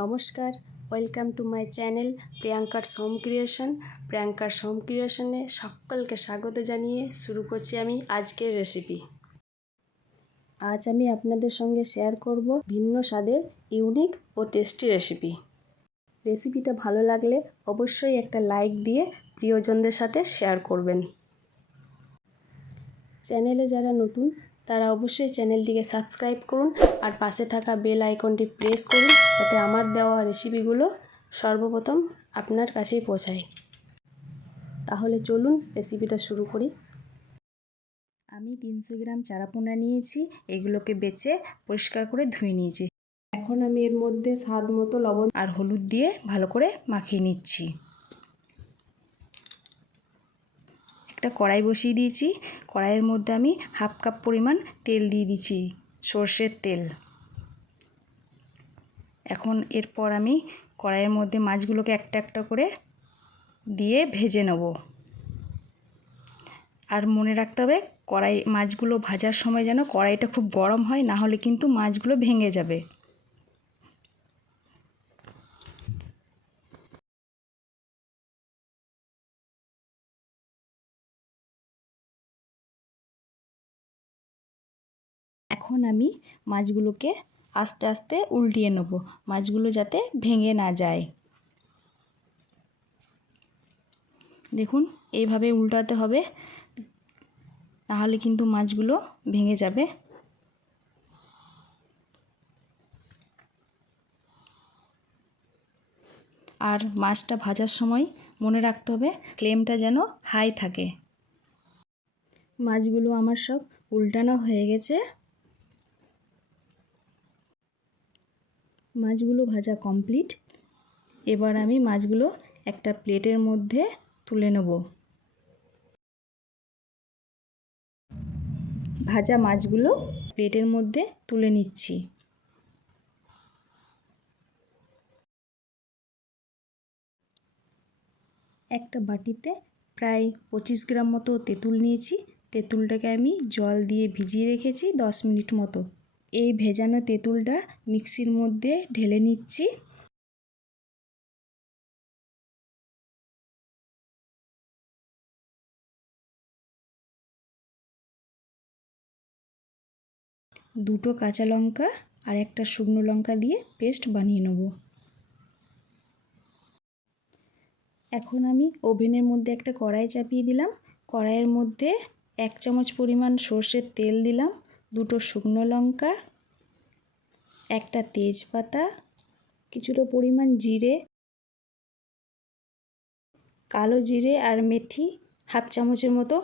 নমস্কার, welcome to my channel প্রিয়াঙ্কার home creation. প্রিয়াঙ্কার হোম ক্রিয়েশনে সকলকে স্বাগত জানিয়ে শুরু করছি আমি আজকের রেসিপি। আজ আমি আপনাদের সঙ্গে শেয়ার করব ভিন্ন স্বাদের ইউনিক ও টেস্টি রেসিপি। রেসিপিটা ভালো লাগলে অবশ্যই একটা লাইক দিয়ে প্রিয়জনদের সাথে শেয়ার করবেন। চ্যানেলে যারা নতুন তারা অবশ্যই চ্যানেলটিকে সাবস্ক্রাইব করুন আর পাশে থাকা বেল আইকনটি প্রেস করুন যাতে আমার দেওয়া রেসিপিগুলো সর্বপ্রথম আপনার কাছেই পৌঁছায়। তাহলে চলুন রেসিপিটা শুরু করি। আমি 300 গ্রাম চারা পোনা নিয়েছি, এগুলোকে বেছে পরিষ্কার করে ধুয়ে নিয়েছি। এখন আমি এর মধ্যে স্বাদ মতো লবণ আর হলুদ দিয়ে ভালো করে মাখিয়ে নিচ্ছি। একটা কড়াই বসিয়ে দিয়েছি, কড়াইয়ের মধ্যে আমি হাফ কাপ পরিমাণ তেল দিয়ে দিচ্ছি, সর্ষের তেল। এখন এরপর আমি কড়াইয়ের মধ্যে মাছগুলোকে একটা একটা করে দিয়ে ভেজে নেব। আর মনে রাখতে হবে মাছগুলো ভাজার সময় যেন কড়াইটা খুব গরম হয়, না হলে কিন্তু মাছগুলো ভেঙে যাবে। এখন আমি মাছগুলোকে আস্তে আস্তে উল্টিয়ে নেব, মাছগুলো যাতে ভেঙে না যায়। দেখুন এইভাবে উল্টাতে হবে, নাহলে কিন্তু মাছগুলো ভেঙে যাবে। আর মাছটা ভাজার সময় মনে রাখতে হবে ফ্লেমটা যেন হাই থাকে। মাছগুলো আমার সব উল্টানো হয়ে গেছে। মাছগুলো ভাজা কমপ্লিট। এবার আমি মাছগুলো একটা প্লেটের মধ্যে তুলে নেব। ভাজা মাছগুলো প্লেটের মধ্যে তুলে নিচ্ছি। একটা বাটিতে প্রায় 25 গ্রাম মতো তেঁতুল নিয়েছি। তেঁতুলটাকে আমি জল দিয়ে ভিজিয়ে রেখেছি 10 মিনিট মতো। এই ভেজানো তেঁতুলটা মিক্সির মধ্যে ঢেলে নিচ্ছি। দুটো কাঁচা লঙ্কা আর একটা শুকনো লঙ্কা দিয়ে পেস্ট বানিয়ে নেব। এখন আমি ওভেনের মধ্যে একটা কড়াই চাপিয়ে দিলাম। কড়াইয়ের মধ্যে 1 চামচ পরিমাণ সর্ষের তেল দিলাম, দুটো শুকনো লঙ্কা, একটা তেজপাতা, কিছুটা পরিমাণ জিরে, কালো জিরে আর মেথি হাফ চামচের মতো।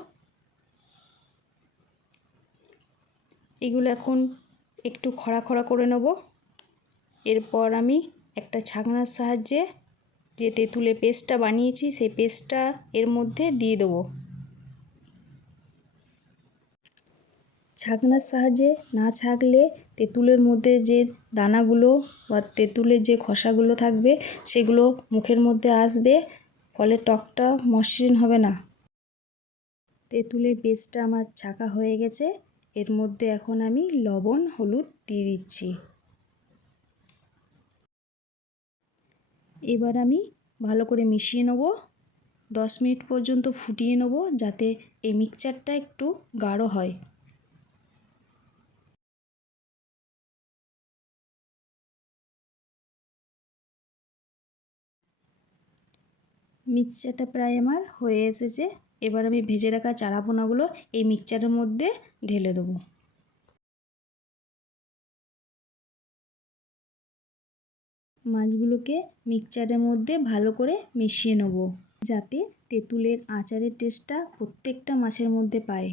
এগুলো এখন একটু খড়া খড়া করে নেব। এরপর আমি একটা ছাঁকনার সাহায্যে যে তেঁতুলের পেস্টটা বানিয়েছি সেই পেস্টটা এর মধ্যে দিয়ে দেবো। ছাঁকনার সাহায্যে না ছাঁকলে তেঁতুলের মধ্যে যে দানাগুলো বা তেঁতুলের যে খোসাগুলো থাকবে সেগুলো মুখের মধ্যে আসবে, ফলে টকটা মসৃণ হবে না। তেঁতুলের পেস্টটা আমার ছাঁকা হয়ে গেছে। এর মধ্যে এখন আমি লবণ হলুদ দিয়ে দিচ্ছি। এবার আমি ভালো করে মিশিয়ে নেব। 10 মিনিট পর্যন্ত ফুটিয়ে নেব যাতে এই মিক্সচারটা একটু গাঢ় হয়। মিক্সচারটা প্রায় আমার হয়ে এসেছে। এবার আমি ভেজে রাখা চারা পোনাগুলো এই মিক্সচারের মধ্যে ঢেলে দেবো। মাছগুলোকে মিক্সচারের মধ্যে ভালো করে মিশিয়ে নেব যাতে তেঁতুলের আচারের টেস্টটা প্রত্যেকটা মাছের মধ্যে পায়।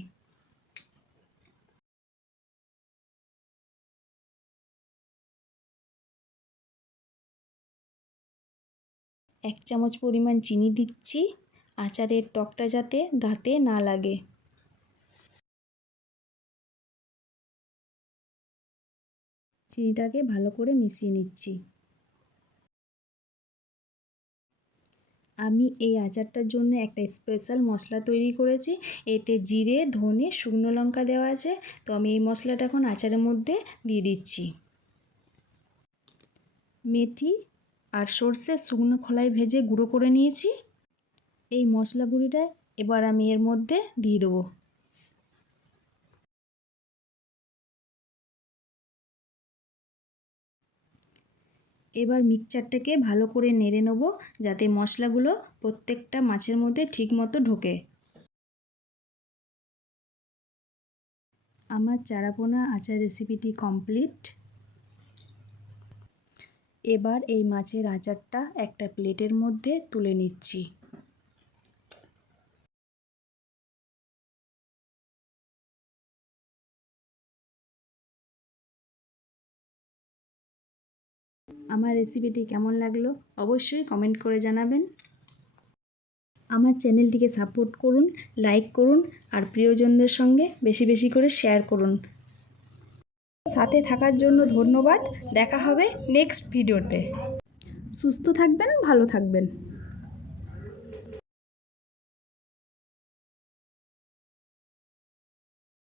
এক চামচ পরিমাণ চিনি দিচ্ছি, আচারের টকটা যাতে দাঁতে না লাগে। চিনিটাকে ভালো করে মিশিয়ে নিচ্ছি। আমি এই আচারটার জন্য একটা স্পেশাল মশলা তৈরি করেছি। এতে জিরে, ধনে, শুকনো লঙ্কা দেওয়া আছে। তো আমি এই মশলাটা এখন আচারের মধ্যে দিয়ে দিচ্ছি। মেথি আর সর্ষে শুকনো খোলায় ভেজে গুঁড়ো করে নিয়েছি। এই মশলা গুঁড়িটা এবার আমি এর মধ্যে দিয়ে দেবো। এবার মিক্সচারটাকে ভালো করে নেড়ে নেব যাতে মশলাগুলো প্রত্যেকটা মাছের মধ্যে ঠিকমতো ঢোকে। আমার চারাপোনা আচার রেসিপিটি কমপ্লিট। এবার এই মাছের আচারটা একটা প্লেটের মধ্যে তুলে নিচ্ছি। আমার রেসিপিটি কেমন লাগলো অবশ্যই কমেন্ট করে জানাবেন। আমার চ্যানেলটিকে সাপোর্ট করুন, লাইক করুন আর প্রিয়জনদের সঙ্গে বেশি বেশি করে শেয়ার করুন। সাথে থাকার জন্য ধন্যবাদ। দেখা হবে নেক্সট ভিডিওতে। সুস্থ থাকবেন, ভালো থাকবেন।